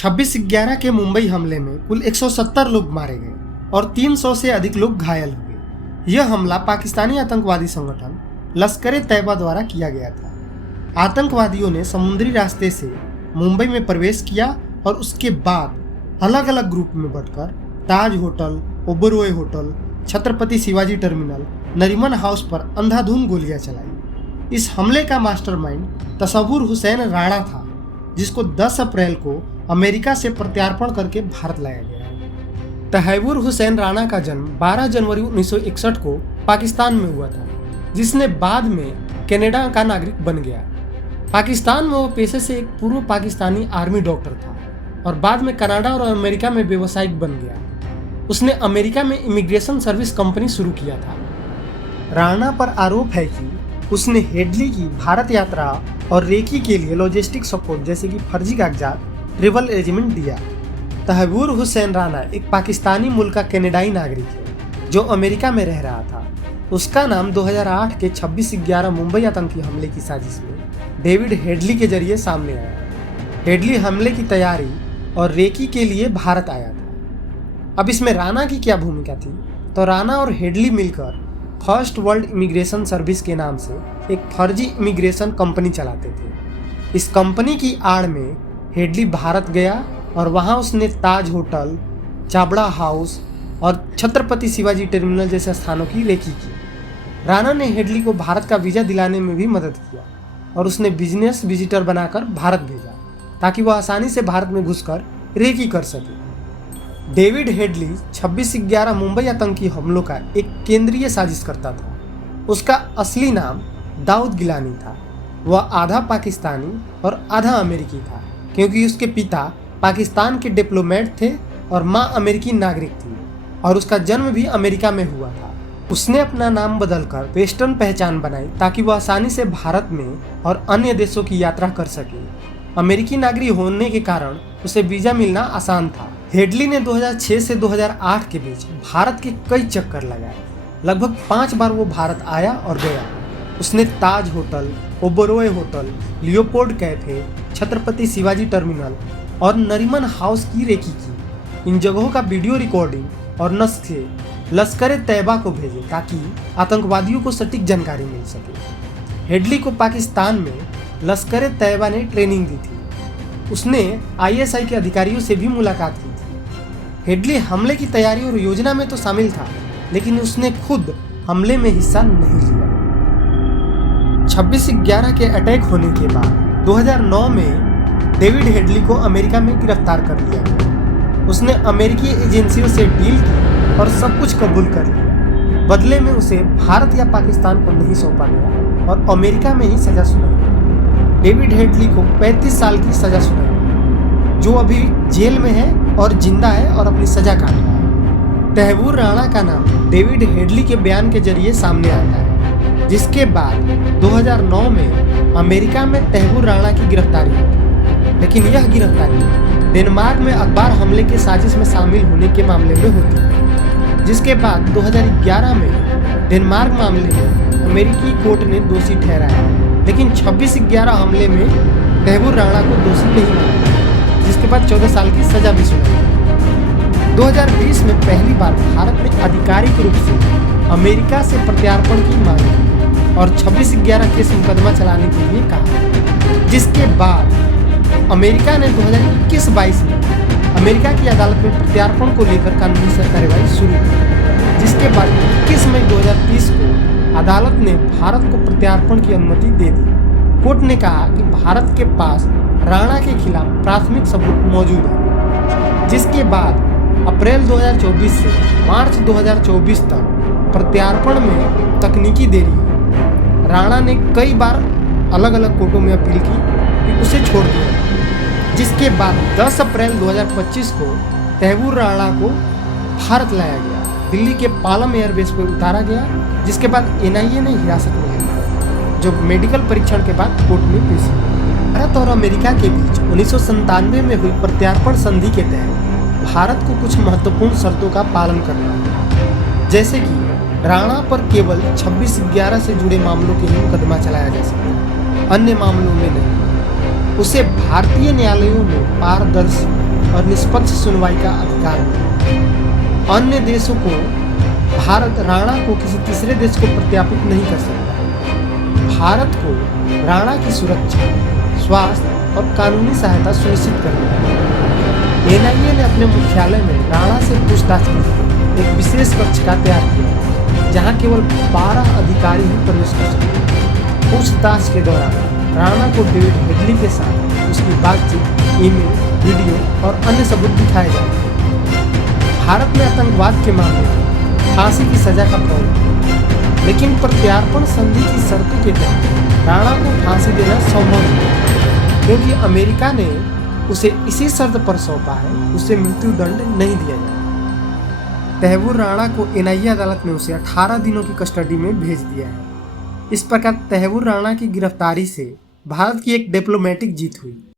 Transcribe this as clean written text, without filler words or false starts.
26/11 के मुंबई हमले में कुल 170 लोग मारे गए और 300 से अधिक लोग घायल हुए। यह हमला पाकिस्तानी आतंकवादी संगठन लश्कर-ए-तैयबा द्वारा किया गया था। आतंकवादियों ने समुद्री रास्ते से मुंबई में प्रवेश किया और उसके बाद अलग अलग ग्रुप में बंटकर Taj hotel, Oberoi hotel, Chhatrapati Shivaji terminal, Nariman house पर अंधाधुंध गोलियां चलाई। इस हमले का मास्टरमाइंड तसव्वुर हुसैन राणा था, जिसको 10 अप्रैल को अमेरिका से प्रत्यार्पण करके भारत लाया गया। तसव्वुर हुसैन राणा का जन्म 12 जनवरी 1961 को पाकिस्तान में हुआ था, जिसने बाद में कनाडा का नागरिक बन गया। पाकिस्तान में वो पेशे से एक पूर्व पाकिस्तानी आर्मी डॉक्टर था और बाद में कनाडा और अमेरिका में व्यावसायिक बन गया। उसने अमेरिका में इमिग्रेशन सर्विस कंपनी शुरू किया था। राणा पर आरोप है कि उसने हेडली की भारत यात्रा और रेकी के लिए लॉजिस्टिक सपोर्ट जैसे कि फर्जी कागजात ट्रेवल एजेंट दिया। तसव्वुर हुसैन राणा एक पाकिस्तानी मूल का कनाडाई नागरिक है जो अमेरिका में रह रहा था। उसका नाम 2008 के 26/11 मुंबई आतंकी हमले की साजिश में डेविड हेडली के जरिए सामने आया। हेडली हमले की तैयारी और रेकी के लिए भारत आया था। अब इसमें राणा की क्या भूमिका थी? तो राणा और हेडली मिलकर फर्स्ट वर्ल्ड इमिग्रेशन सर्विस के नाम से एक फर्जी इमिग्रेशन कंपनी चलाते थे। इस कंपनी की आड़ में हेडली भारत गया और वहां उसने ताज होटल, चाबड़ा हाउस और छत्रपति शिवाजी टर्मिनल जैसे स्थानों की रेकी की। राणा ने हेडली को भारत का वीज़ा दिलाने में भी मदद किया और उसने बिजनेस विजिटर बनाकर भारत भेजा ताकि वह आसानी से भारत में घुसकर रेकी कर सके। डेविड हेडली 26/11 मुंबई आतंकी हमलों का एक केंद्रीय साजिशकर्ता था। उसका असली नाम दाऊद गिलानी था। वह आधा पाकिस्तानी और आधा अमेरिकी था, क्योंकि उसके पिता पाकिस्तान के डिप्लोमेट थे और मां अमेरिकी नागरिक थी और उसका जन्म भी अमेरिका में हुआ था। उसने अपना नाम बदलकर वेस्टर्न पहचान बनाई ताकि वह आसानी से भारत में और अन्य देशों की यात्रा कर सके। अमेरिकी नागरिक होने के कारण उसे वीज़ा मिलना आसान था। हेडली ने 2006 से 2008 के बीच भारत के कई चक्कर लगाए। लगभग 5 बार वो भारत आया और गया। उसने Taj hotel, Oberoi hotel, Leopold cafe, Chhatrapati Shivaji terminal और नरीमन हाउस की रेकी की। इन जगहों का वीडियो रिकॉर्डिंग और नस्खे लश्कर-ए-तैयबा को भेजे ताकि आतंकवादियों को सटीक जानकारी मिल सके। हेडली को पाकिस्तान में लश्कर-ए-तैयबा ने ट्रेनिंग दी थी। उसने ISI के अधिकारियों से भी मुलाकात की थी। हेडली हमले की तैयारी और योजना में तो शामिल था, लेकिन उसने खुद हमले में हिस्सा नहीं लिया। 26/11 के अटैक होने के बाद 2009 में डेविड हेडली को अमेरिका में गिरफ्तार कर लिया गया। उसने अमेरिकी एजेंसियों से डील की और सब कुछ कबूल कर लिया। बदले में उसे भारत या पाकिस्तान को नहीं सौंपा गया और अमेरिका में ही सजा सुनाई। डेविड हेडली को 35 साल की सजा सुनाई, जो अभी जेल में है और जिंदा है और अपनी सजा काट रहा है। तसव्वुर राणा का नाम डेविड हेडली के बयान के जरिए सामने आता है, जिसके बाद 2009 में अमेरिका में तसव्वुर राणा की गिरफ्तारी होती। लेकिन यह गिरफ्तारी डेनमार्क में अखबार हमले के साजिश में शामिल होने के मामले में होती, जिसके बाद 2011 में डेनमार्क मामले में अमेरिकी कोर्ट ने दोषी ठहराया। लेकिन 26/11 हमले में तसव्वुर राणा को दोषी नहीं माना, जिसके बाद 14 साल की सजा भी सुनाई। 2020 में पहली बार भारत ने आधिकारिक रूप से अमेरिका से प्रत्यार्पण की मांग की और 26/11 केस मुकदमा चलाने के लिए कहा, जिसके बाद अमेरिका ने 2021-22 में अमेरिका की अदालत में प्रत्यार्पण को लेकर कानूनी कार्रवाई शुरू की, जिसके बाद 21 मई 2030 को अदालत ने भारत को प्रत्यार्पण की अनुमति दे दी। कोर्ट ने कहा कि भारत के पास राणा के खिलाफ प्राथमिक सबूत मौजूद है, जिसके बाद अप्रैल 2024 से मार्च 2024 तक प्रत्यार्पण में तकनीकी देरी हुई। राणा ने कई बार अलग अलग कोर्टों में अपील की कि उसे छोड़ दिया, जिसके बाद 10 अप्रैल 2025 को तसव्वुर राणा को भारत लाया गया। दिल्ली के पालम एयरबेस पर उतारा गया, जिसके बाद NIA ने हिरासत में लिया, जो मेडिकल परीक्षण के बाद कोर्ट में पेश हुआ। भारत और अमेरिका के बीच 1997 में हुई प्रत्यार्पण संधि के तहत भारत को कुछ महत्वपूर्ण शर्तों का पालन करना होगा, जैसे कि राणा पर केवल 26/11 से जुड़े मामलों के ही मुकदमा चलाया जा सकता है, अन्य मामलों में नहीं। उसे भारतीय न्यायालयों में पारदर्शी और निष्पक्ष सुनवाई का अधिकार मिला। अन्य देशों को भारत राणा को किसी तीसरे देश को प्रत्यापित नहीं कर सकता। भारत को राणा की सुरक्षा, स्वास्थ्य और कानूनी सहायता सुनिश्चित करनी है। एनआईए ने अपने मुख्यालय में राणा से पूछताछ के लिए एक विशेष कक्षिका तैयार किया, जहां केवल 12 अधिकारी ही प्रवेश कर सकते। पूछताछ के दौरान राणा को डेविड हेडली के साथ उसकी बातचीत, ईमेल, वीडियो और अन्य सबूत दिखाए जाते। भारत में आतंकवाद के मामले में फांसी की सजा का प्रावधान, लेकिन प्रत्यार्पण संधि की शर्तों के तहत राणा को फांसी देना संभव नहीं, क्योंकि अमेरिका ने उसे इसी शर्त पर सौंपा है, उसे मृत्युदंड नहीं दिया जाए। तैमूर राणा को एनआईए अदालत ने उसे 18 दिनों की कस्टडी में भेज दिया है। इस प्रकार तैमूर राणा की गिरफ्तारी से भारत की एक डिप्लोमेटिक जीत हुई।